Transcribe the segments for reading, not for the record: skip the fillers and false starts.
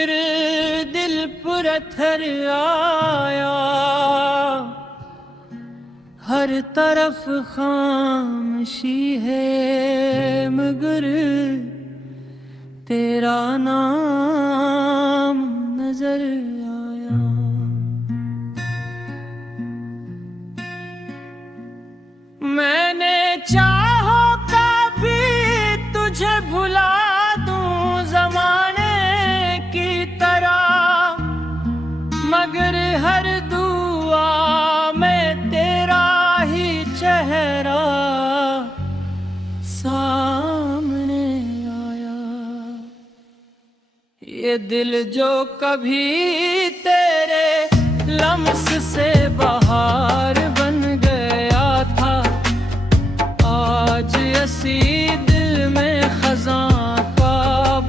फिर दिल पुरथर आया, हर तरफ खामोशी है मगर तेरा नाम नजर आया। मैंने चाहो कभी तुझे भुला दूं जमाने की तरह, मगर हर दुआ में तेरा ही चेहरा सामने आया। ये दिल जो कभी तेरे लम्स से बाहर बन गया था, आज ऐसी दिल में खज़ां का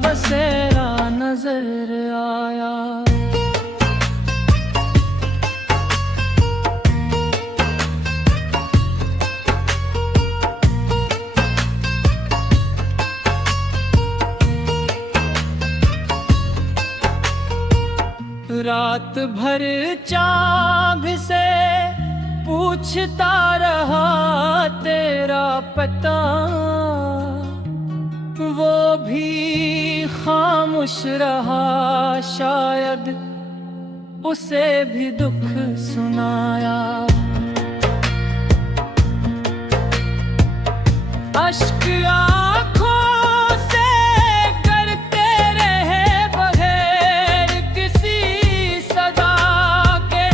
बसेरा नजर आया। रात भर चाँद से पूछता रहा तेरा पता, वो भी खामोश रहा, शायद उसे भी दुख सुनाया। अश्क आँखों से करते रहे बगैर किसी सदा के,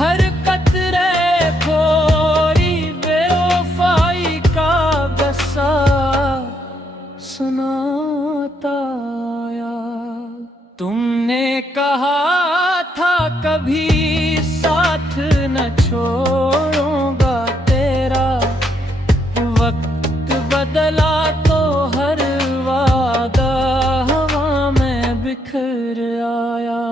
हर कतरे खोरी बेवफाई का बसा सुनाता आया। तुमने कहा था कभी साथ न छोड़ूंगा तेरा, वक्त बदला तो हर वादा हवा में बिखर आया।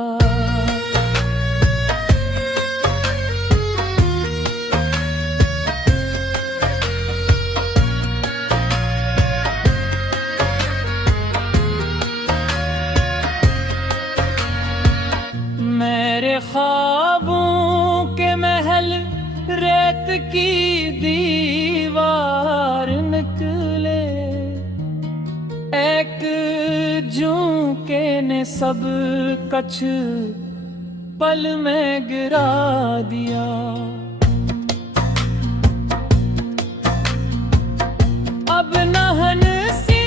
मेरे ख्वाबों के महल रेत की दीवार निकले, एक झोंके ने सब कछ पल में गिरा दिया। अब न हंसी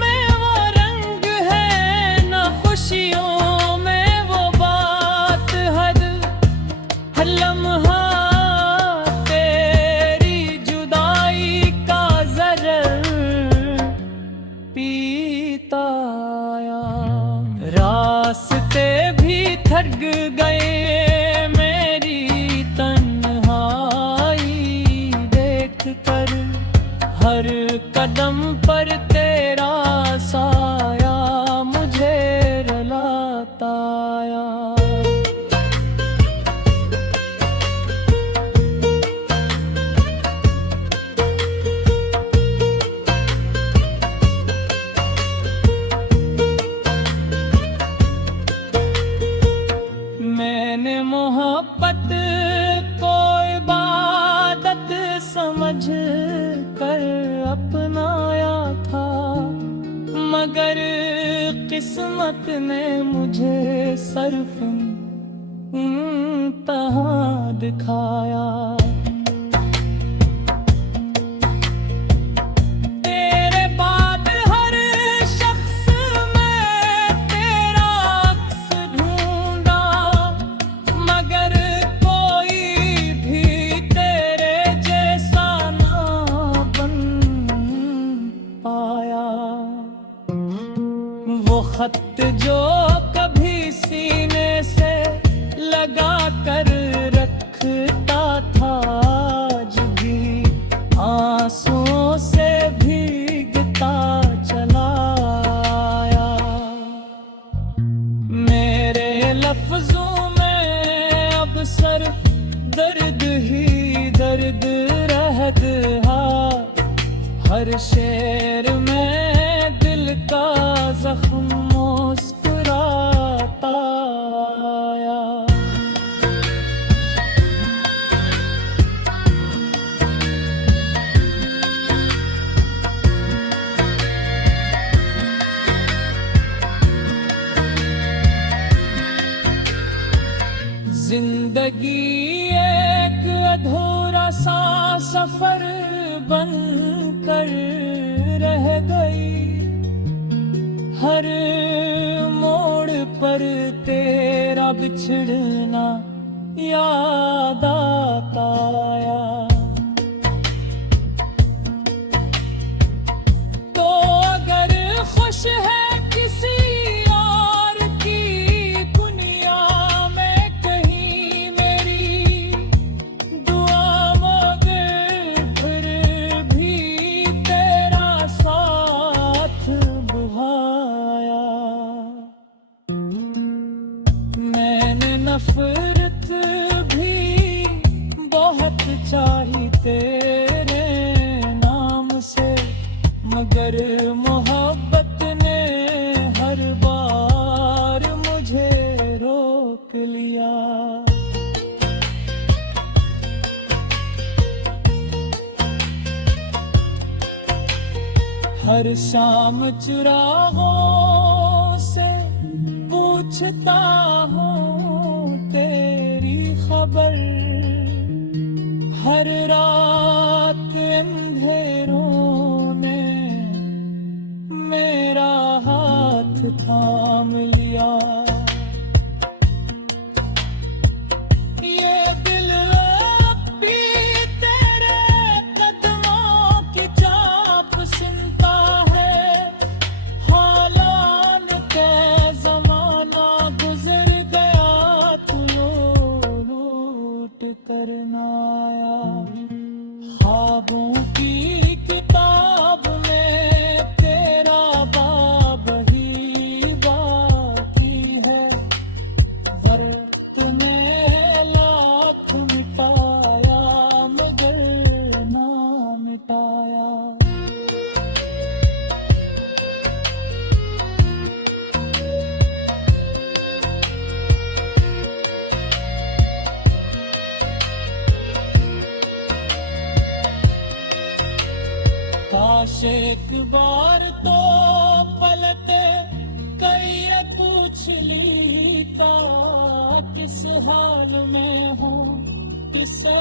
में वो रंग है, न खुशियों में वो बात, हर लम्हा तेरी जुदाई का ज़हर पीता आया। रास्ते भी थक गए मेरी तन्हाई देख कर, हर कदम पर तेरा साया मुझे रुलाता आया। मैंने मोहब्बत को इबादत समझ कर अपनाया था, मगर किस्मत ने मुझे सिर्फ इंतहा दिखाया। वो खत जो कभी सीने से लगा कर रखता था, आज भी आंसुओं से भीगता चला आया। मेरे लफ्जों में अब सिर्फ दर्द ही दर्द रहता, हर शेर में दिल का जख्म मुस्कुराता बताया। जिंदगी एक अधूरा सा सफर बन कर रह गई, हर मोड़ पर तेरा बिछड़ना याद आता आया। तो अगर खुश है किसी और की दुनिया में कहीं, मेरी दुआ मगर फिर भी तेरा साथ बुहाया। मैंने नफरत भी बहुत चाही तेरे नाम से, मगर मोहब्बत ने हर बार मुझे रोक लिया। हर शाम चुराहों से पूछता हूँ तेरी खबर, हर रात अंधेरों ने मेरा हाथ थाम लिया। ये दिल अब भी तेरे कदमों की चाप सुनता है, हालान के जमाना गुजर गया, तू लूट कर ना आया। ख्वाबों की किताब में तेरा बाब ही बाकी है, वक्त ने लाख मिटाया मगर ना मिटाया। काश एक बार तो पलटे कई पूछ लीता, किस हाल में हूँ किसे